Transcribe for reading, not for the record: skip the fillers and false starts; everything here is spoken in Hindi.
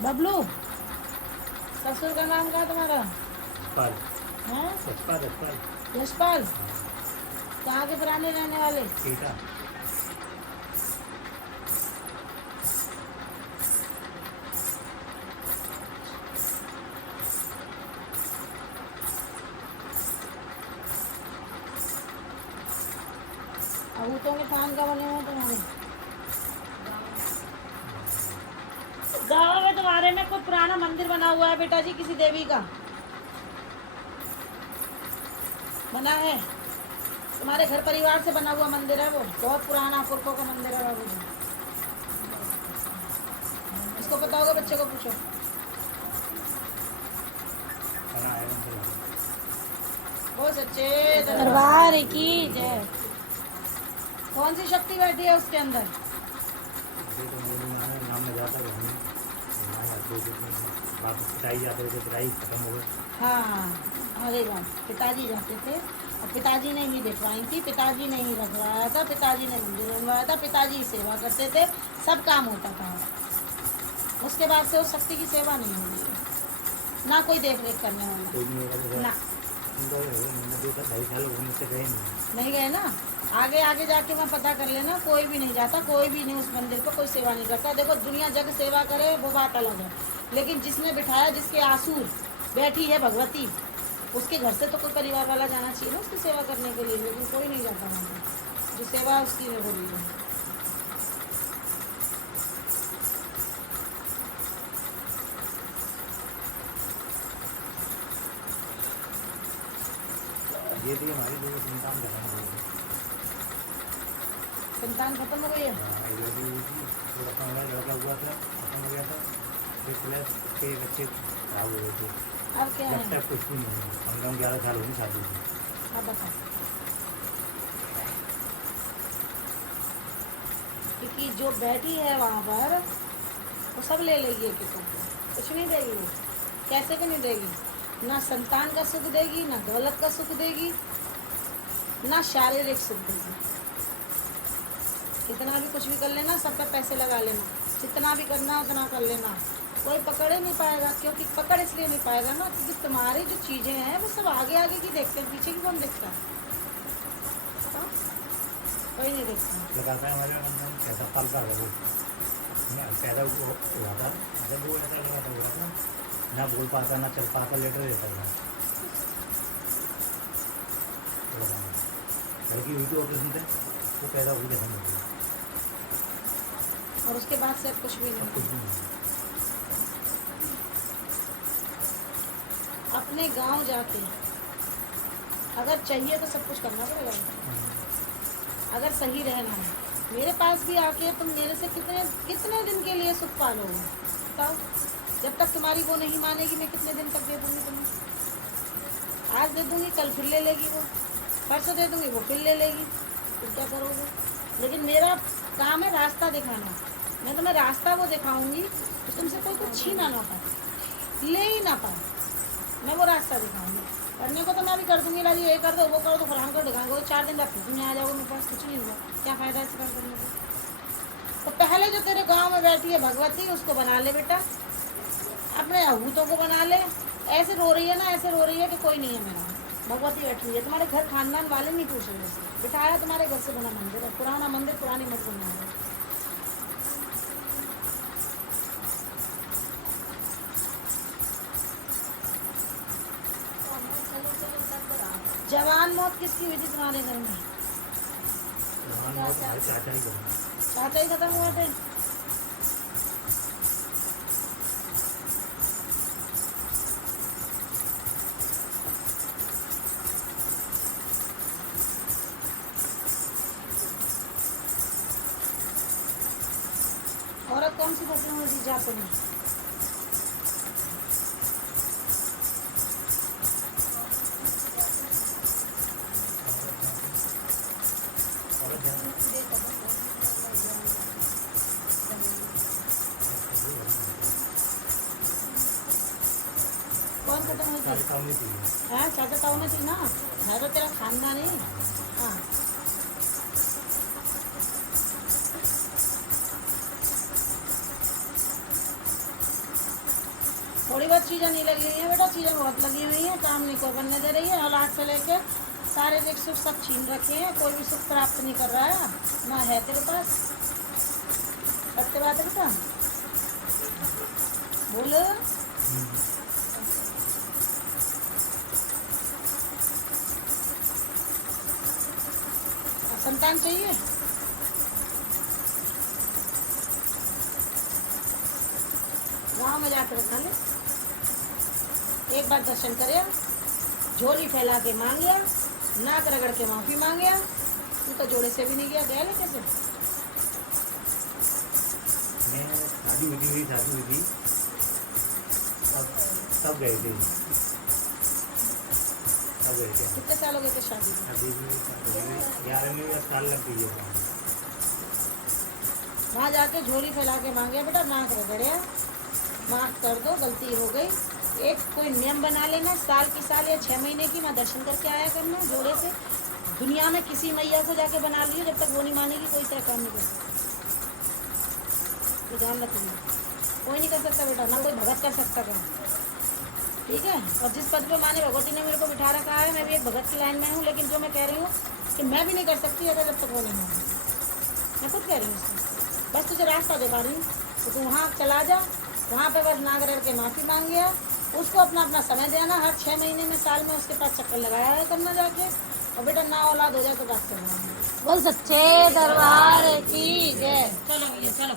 बबलू, ससुर का नाम क्या है तुम्हारा? यशपाल। हैं? यशपाल यशपाल। यशपाल। कहाँ के पुराने रहने वाले? एटा। अबूतों के थान का बने हुए तुम्हारे गाँव में? तुम्हारे में कोई पुराना मंदिर बना हुआ है बेटा जी, किसी देवी का बना है? तुम्हारे घर परिवार से बना हुआ मंदिर है वो, बहुत पुराना पुरखों का मंदिर है बाबू जी। इसको पता होगा, बच्चे को पूछो। बना है मंदिर। वो सच्चे दरबार की जय। कौन सी शक्ति बैठी है उसके अंदर? ये तो मेरे नाम में जाता है हमें। बाप पिताजी जाते थे, पिताजी खत्म हो गए। हाँ, अरे बात, पिताजी जाते थे और पिताजी ने ही दिखवाई थी, पिताजी ने ही रखवाया था, पिताजी ने मंदिर बनवाया था, पिताजी ही सेवा करते थे, सब काम होता था। उसके बाद से उस शक्ति की सेवा नहीं हो रही है, ना कोई देख रेख करने वाला कोई नहीं होगा ना। ढाई साल होने से गए नहीं गए ना? आगे आगे जाके मैं पता कर लेना, कोई भी नहीं जाता, कोई भी नहीं उस मंदिर पर कोई सेवा नहीं करता। देखो, दुनिया जग सेवा करे वो बात अलग है, लेकिन जिसने बिठाया, जिसके आसूर बैठी है भगवती, उसके घर से तो कोई परिवार वाला जाना चाहिए ना उसकी सेवा करने के लिए, लेकिन कोई नहीं जाता मंदिर, जो सेवा उसकी हो रही है। ये भी हमारी जो संतान खत्म हो गई। संतान खत्म हो गई है? लड़का हुआ था, खत्म हो गया था। फिर प्लस के बच्चे खराब हो गए थे। अब क्या जब है? तक कुछ भी नहीं है, कम 11 साल होगी शादी की। अब बताओ, क्योंकि जो बैठी है वहाँ पर वो सब ले लेगी, एक एक करके, कुछ नहीं देगी वो। कैसे भी नहीं देगी, ना संतान का सुख देगी, ना दौलत का सुख देगी, ना शारीरिक सुख देगी। कितना भी कुछ भी कर लेना, सब पे पैसे लगा लेना, जितना भी करना उतना कर लेना, कोई पकड़ ही नहीं पाएगा। क्योंकि पकड़ इसलिए नहीं पाएगा ना, क्योंकि तुम्हारी जो चीज़ें हैं वो सब आगे आगे की देखते हैं, पीछे की कौन देखता है? कोई नहीं देखता। लगाता है हमारे कैसा पालता है वो पैदा हुआ था, जब वो ऐसा लगा हुआ था, ना बोल पाता ना चल पाता, लेटर देता था। लड़की हुई तो ऑपरेशन थे, वो पैदा हुई खत्म हो गई, और उसके बाद से कुछ भी नहीं। कुछ भी नहीं। अपने गांव जाके अगर चाहिए तो सब कुछ करना पड़ेगा, अगर सही रहना है। मेरे पास भी आके तुम मेरे से कितने कितने दिन के लिए सुख पालोगे बताओ? जब तक तुम्हारी वो नहीं मानेगी, मैं कितने दिन तक दे दूँगी तुम्हें? आज दे दूँगी, कल फिर ले लेगी वो, परसों दे दूँगी, वो फिर ले लेगी, फिर क्या करोगे? लेकिन मेरा काम है रास्ता दिखाना। मैं तुम्हें रास्ता वो दिखाऊंगी तो तुमसे कोई कुछ छीना ना पाए, ले ही ना पाए। मैं वो रास्ता दिखाऊंगी। करने को तो मैं भी कर दूंगी, लाजी ये कर दो, वो कर दो, फलान कर दिखाएंगे, वो 4 दिन बाद फिर तुम आ जाओगे मेरे पास, कुछ नहीं हुआ, क्या फ़ायदा इस बार करने का? तो पहले जो तेरे गांव में बैठी है भगवती, उसको बना ले बेटा, अपने अहूतों को बना ले। ऐसे रो रही है ना, ऐसे रो रही है कि कोई नहीं है मेरा, भगवती बैठी हुई है। तुम्हारे घर खानदान वाले नहीं पूछ रहे से, बिठाया तुम्हारे घर से बना मंदिर है, पुराना मंदिर, पुरानी मत बनना है। जवान मौत किसकी हुई थी तुम्हारे घर में? चाचा ही खत्म हुए थे। औरत कौन सी खत्म हुई थी जाते में? कौन खत्म हुई थी? हाँ, चाचा ताऊ में थी ना, है तो तेरा खानदान ही। हाँ, थोड़ी बहुत चीज़ें नहीं लगी हुई हैं बेटा, चीज़ें बहुत लगी हुई हैं, काम नहीं को बनने दे रही है। औलाद से लेके शारीरिक सुख सब छीन रखे हैं, कोई भी सुख प्राप्त नहीं कर रहा है ना है तेरे पास। सत्य बात है बेटा, बोलो। संतान चाहिए? गाँव में जाकर रखा ले, एक बार दर्शन करे, झोली फैला के मांग लिया, नाक रगड़ के माफी मांग लिया। तू तो जोड़े से भी नहीं गया, गया ले कैसे? मैं शादी हुई तब गए थे, कितने साल हो गए थे शादी में? शादी में 11वें साल लग गई है। वहाँ जाके झोली फैला के मांगे बेटा, नाक रगड़े, माफ कर दो, गलती हो गई। एक कोई नियम बना लेना, साल की साल या 6 महीने की वहाँ दर्शन करके आया करना जोड़े से। दुनिया में किसी मैया को जाके बना लियो, जब तक वो नहीं मानेगी कोई तरह काम नहीं कर सकता। तो ध्यान रखिए, कोई नहीं कर सकता बेटा, ना कोई भगत कर सकता काम, ठीक है। और जिस पद पे माने भगवती ने मेरे को बिठा रखा है, मैं भी एक भगत की लाइन में हूँ, लेकिन जो मैं कह रही हूँ कि मैं भी नहीं कर सकती अगर जब तक वो नहीं माने। मैं खुद कह रही हूँ, बस तुझे रास्ता दे पा रही हूँ, तो तू वहाँ चला जा, वहाँ पे बस नाग रगड़ के माफ़ी मांग गया। उसको अपना अपना समय देना, हर 6 महीने में, साल में उसके पास चक्कर लगाया करना जाके। और बेटा ना औलाद हो जाए तो बात करना। बोल सच्चे दरबार की जय। चलो चलो।